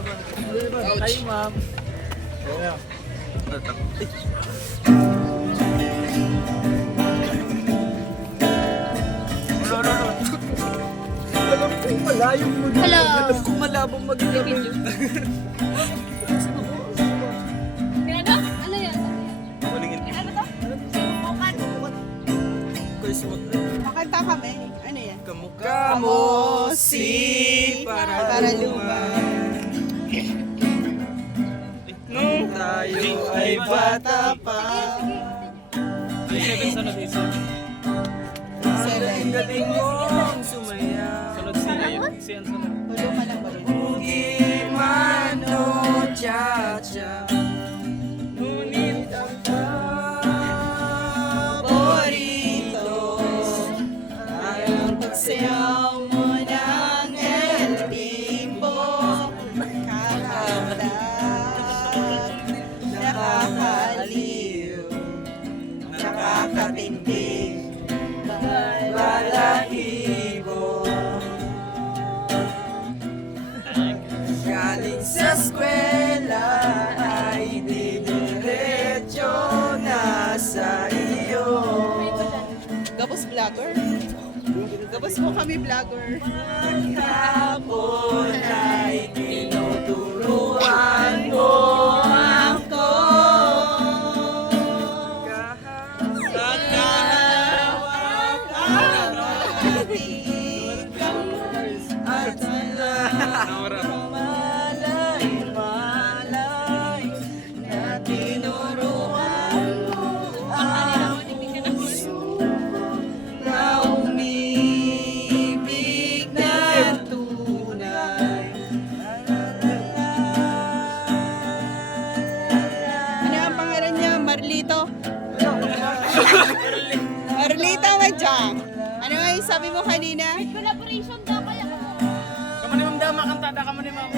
Hi, ma'am. Hello. Alam kong malabong mag-gabi. Ano yan? Malingin. Ano to? Bukan. Christmas. Makanta kami. Ano yan? Kamukha mo si para luman. Nung tayo ay bata pa. Seven sunod isa. Ang galing mong sumaya. Sunod si Ayun. Si ang sunod. Tulungan ng balik. Pugi mano cha-cha. Ngunit ang paborito ay ang pagsayaw mo ng El Bimbo. Kakabdag. Nakakaliw. Nakakatindig, balahibo. Galing sa eskwela ay didiretso na sa iyo. Gabos vlogger. Gabos mo kami vlogger. Hapon ay tinuturuan mo ako. Kahawak ang ating at malay na tinuruan mo ang puso na umibig na tunay. Ano ang pangalan niya? Marlito? Marlito Madjang. Ano nga yung sabi mo kanina? Collaboration daw kaya. Kamu ni Ma'am Dama, kantada ka mo ni Ma'am.